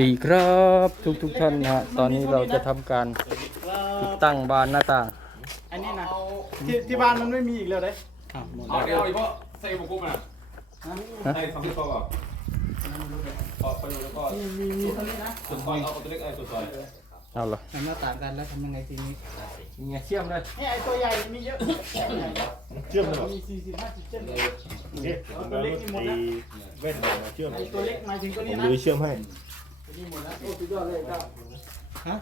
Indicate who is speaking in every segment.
Speaker 1: ดีครับทุกทุกๆท่านนะฮะตอนนี้เราจะทำการติดตั้งบานหน้าต่าง
Speaker 2: อันนี้นะที่ที่บ้านมันไม่มีอีกแล้วเด้
Speaker 1: ครับหมด
Speaker 3: เอาเดี๋ยวเอาอีกเพราะใส่บุกุ้งอะ
Speaker 2: ฮะ
Speaker 3: ใส่สองที่เขาก่อนพอไปดูแล้วก็
Speaker 2: มีมีมีเท่านี้นะ
Speaker 3: สุดซอยเอาตัวเล็กไอ้สุดซอย
Speaker 1: เอาละ
Speaker 2: ทำหน้าต่างกันแล้วทำยังไงทีนี้
Speaker 1: เงี้ยเชื่อมเลย
Speaker 2: นี่ไอตัวใหญ่มีเยอะ
Speaker 4: เชื่อมเลยเหรอ
Speaker 2: มีสี่สิบห้าสิบเส้นเลย
Speaker 4: เนี่ยผมเอารถไอ้เว้นมาเชื่อม
Speaker 2: ไอตัวเล็กหมายถึงตัว
Speaker 4: ผ
Speaker 2: นี้
Speaker 4: ม
Speaker 2: นะ
Speaker 4: เลยเชื่อมให้
Speaker 2: นี่หมดแล้วโอ้สุดยอดเลยครับฮะ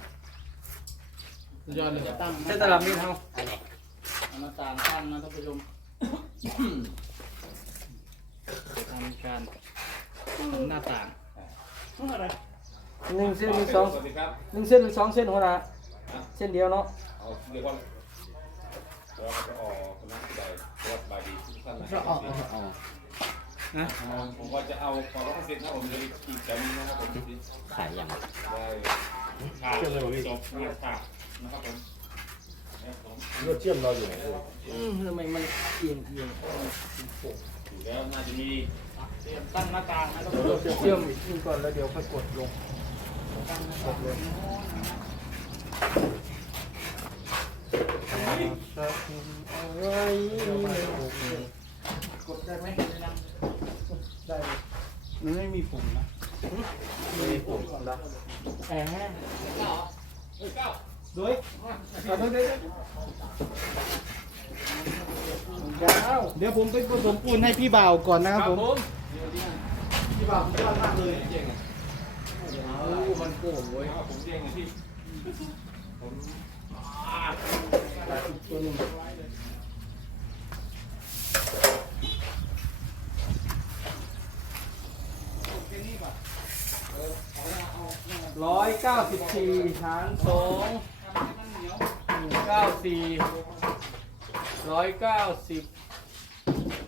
Speaker 2: สุดยอดเลยตั้ง
Speaker 1: เส้นตลับนี่เท่า
Speaker 2: เอาหน้าต่างตั้งนะท่านผู้ชมทำการทำหน้าต่างอะไร
Speaker 1: หนึ่งเส้นหรือสอง
Speaker 3: สวัสดีครับ
Speaker 1: หนึ่งเส้นหรือสองเส้นหัวหน้าเส้นเดียวเนาะ
Speaker 3: เอาเดี๋ยวก่อนเราจะออกคณะสบายสบายดีทุกท่านนะ
Speaker 2: นะ
Speaker 3: ผมว่าจะเอาความรักเสร็จนะผมจะอีกแถวนึงนะครับผม
Speaker 5: ขายยัง
Speaker 3: ได้ฉากจบงานฉากนะครับผม
Speaker 4: รถเชื่อมเราอยู่ไหน
Speaker 1: อืมทำไมมันเอียงเอียง
Speaker 3: อยู่แล้วน่าจะมี
Speaker 2: เตรียมตั้งหน้าต่างนะท่าน
Speaker 1: เดี๋
Speaker 2: ผู้
Speaker 1: ยว
Speaker 2: ชม
Speaker 1: เชื่อมขึ้นก่อนแล้วเดี๋ยวค่อยกดลง
Speaker 2: กดเลย
Speaker 1: เอาไว้ในอกนี่
Speaker 2: กดได้ไหมได้เลย มันไม่มีปุ่มนะ
Speaker 1: ไม่มีปุ่มละ
Speaker 2: แอบโดยเอาโดยโดยโดยเดี๋ยวผมไปผสมปูนให้พี่บ่าวก่อนนะครับผม พี่บ่าวสุดยอดมากเลย
Speaker 3: เจ๊ง
Speaker 1: โอ้มันโก่งเว้ย
Speaker 3: ผมเจ๊งที่ผม
Speaker 1: ตัวหนึง ร้อยเก้าสิบสี่หารสองเก้าสี่ร้อยเก้าสิบ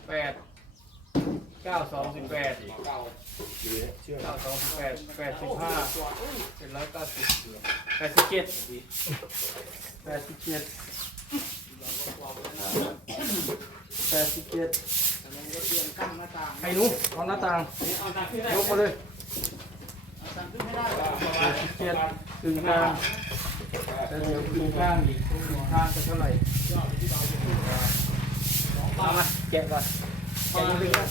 Speaker 1: แปดเก้าสองสิบแปด
Speaker 3: เก้า
Speaker 4: เชื่อม
Speaker 1: เก้าสองสิบแปดแปดสิบห้าเป็นร้อยเก้าสิบแปดสิบเจ็ดแปดสิบเจ็ดแปดสิบเจ็ด
Speaker 2: เตรียมตั้งหน้าต่าง
Speaker 1: ไอ้หนูเอาหน้าต่าง
Speaker 2: เอาต่างขึ้นได้
Speaker 1: ยกมาเลย
Speaker 2: เอาต่างขึ้นไม่ได้
Speaker 1: แปดสิบเจ็ดกึ่งกลางแล้วเดี๋ยวกึ่งกลางอีกข้างจะเท่าไหร่เอามาแกะก่อนแกะเลยนะ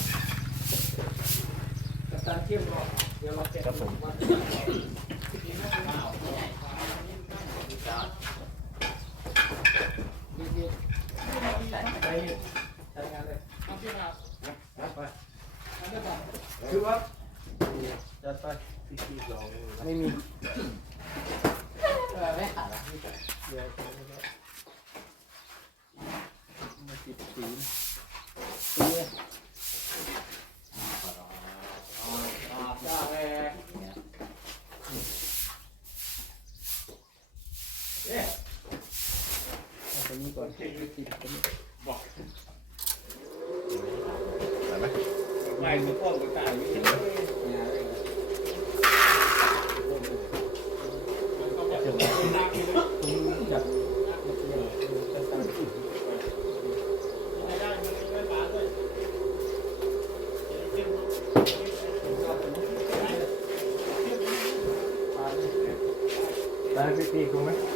Speaker 1: กับตาเทียมก่อนเดี๋ยวเราแกะครับผมไปใช้งานเลย
Speaker 2: เอาพี่บ่าว
Speaker 1: ไป
Speaker 2: เอาเดี๋ยวก่อน
Speaker 1: คือว่าจัดไป
Speaker 4: ที่ที่เรา
Speaker 1: ไม่มี
Speaker 2: เออไม่ขาดละ
Speaker 1: เดี๋ยวใช้ไม่ได้มาติดสีสีเนี่ยจ้าแม่เอา ตัวนี้ก่อนติดตันี้
Speaker 3: ไล่ที่นี่
Speaker 4: ได้พี่ตีถูไหม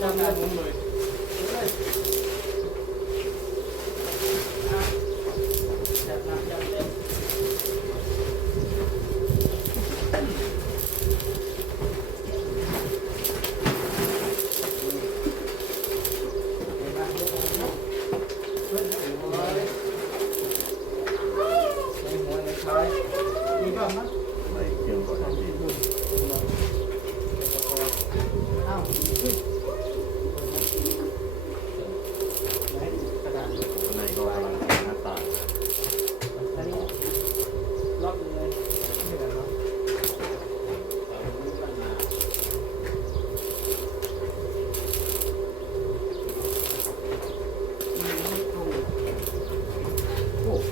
Speaker 1: Não.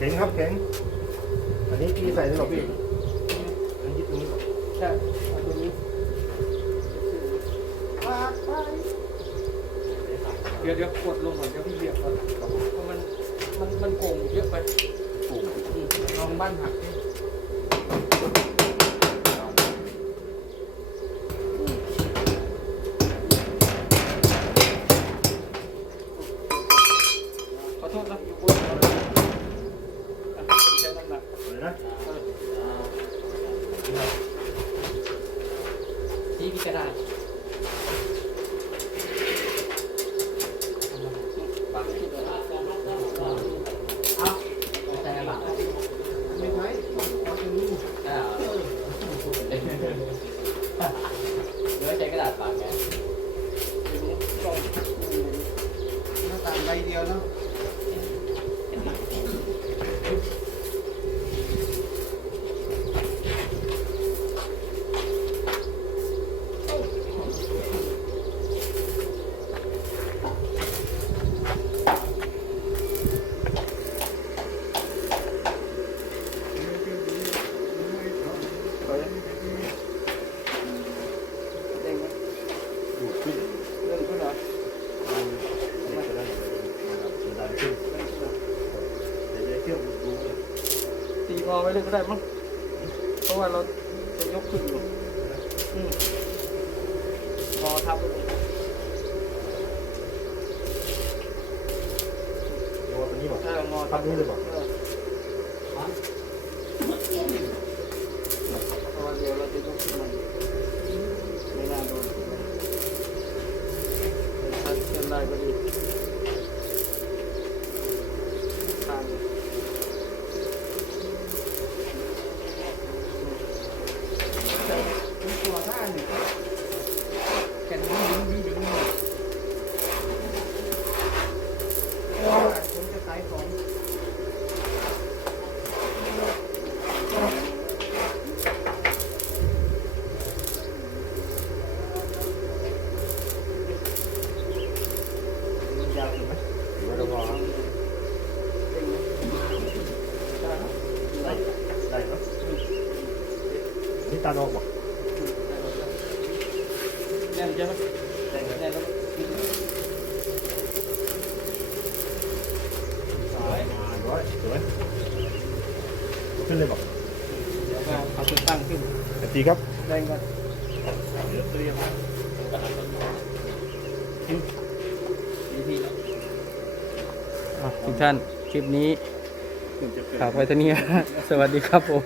Speaker 1: ข็
Speaker 4: งครับแข็ง อันนี้พี่ใส่ได้หรอพี่อันนี้ตรงนี้ก่อน
Speaker 1: ใช่เอาตัวนี้ปากไปเดี๋ยวเดี๋ยวกดลงก่อนเดี๋ยวพี่เบียดก่อนเพราะมันมันมันโก่งเยอะไป
Speaker 4: ปุ่ม
Speaker 1: อืมลองบ้านหักดิขอโทษนะอยู่บนเขาเลยอะเป็นแค่ น้ำหนัก
Speaker 4: เลยนะ
Speaker 1: ที่พิจารณาแต่ละไม่ไหวเอาตรงนี้
Speaker 5: อ่าเนื้อใช้กระดาษปากไง
Speaker 2: หน้าต่างใบเดียวเนาะ
Speaker 1: เด้งไหม
Speaker 4: ดูดขึ้น
Speaker 1: เรื่องขึ้นเหรอ
Speaker 4: นี่จะได้นะครับจะได้ขึ้นเดี๋ยวจะเที่ยวดูเลย
Speaker 1: ตีพอไว้เลยก็ได้มั้ง เพราะว่าเราจะยกขึ้นอยู่อืมพอทับไว้เลย
Speaker 4: รอตัวนี้บอก
Speaker 1: งอ
Speaker 4: ทับนี้เลยบอก
Speaker 1: เออเพราะว่าเดี๋ยวเราจะยกขึ้นมันไม่น่าโดนใช้เส้นได้ก็ดีทางเลยตัวท่าหนึ่งแขนดิ้งดิ้งดิ้งดิ้งเนี่ยเพราะว่า ผมจะขายของ
Speaker 4: ยาวขึ้นไหมหรือว่าเราพอได้ได้เนาะนี่ตาดอกบอก
Speaker 1: แน่นใช่ไหมแน่นแน่นแล้วคิดเลยสาย
Speaker 4: มาร้อยสวย ขึ้นเลยบอก
Speaker 1: เดี๋ยวก็เอาตัวตั้งขึ้น
Speaker 4: แต่ตีครับ
Speaker 1: แรงก่อน
Speaker 4: เดี๋ยวเตรียม
Speaker 1: ดีทีแล้วทุกท่านคลิปนี้
Speaker 4: มันจะเป็น
Speaker 1: ฝากไว้เท่านี้สวัสดีครับผม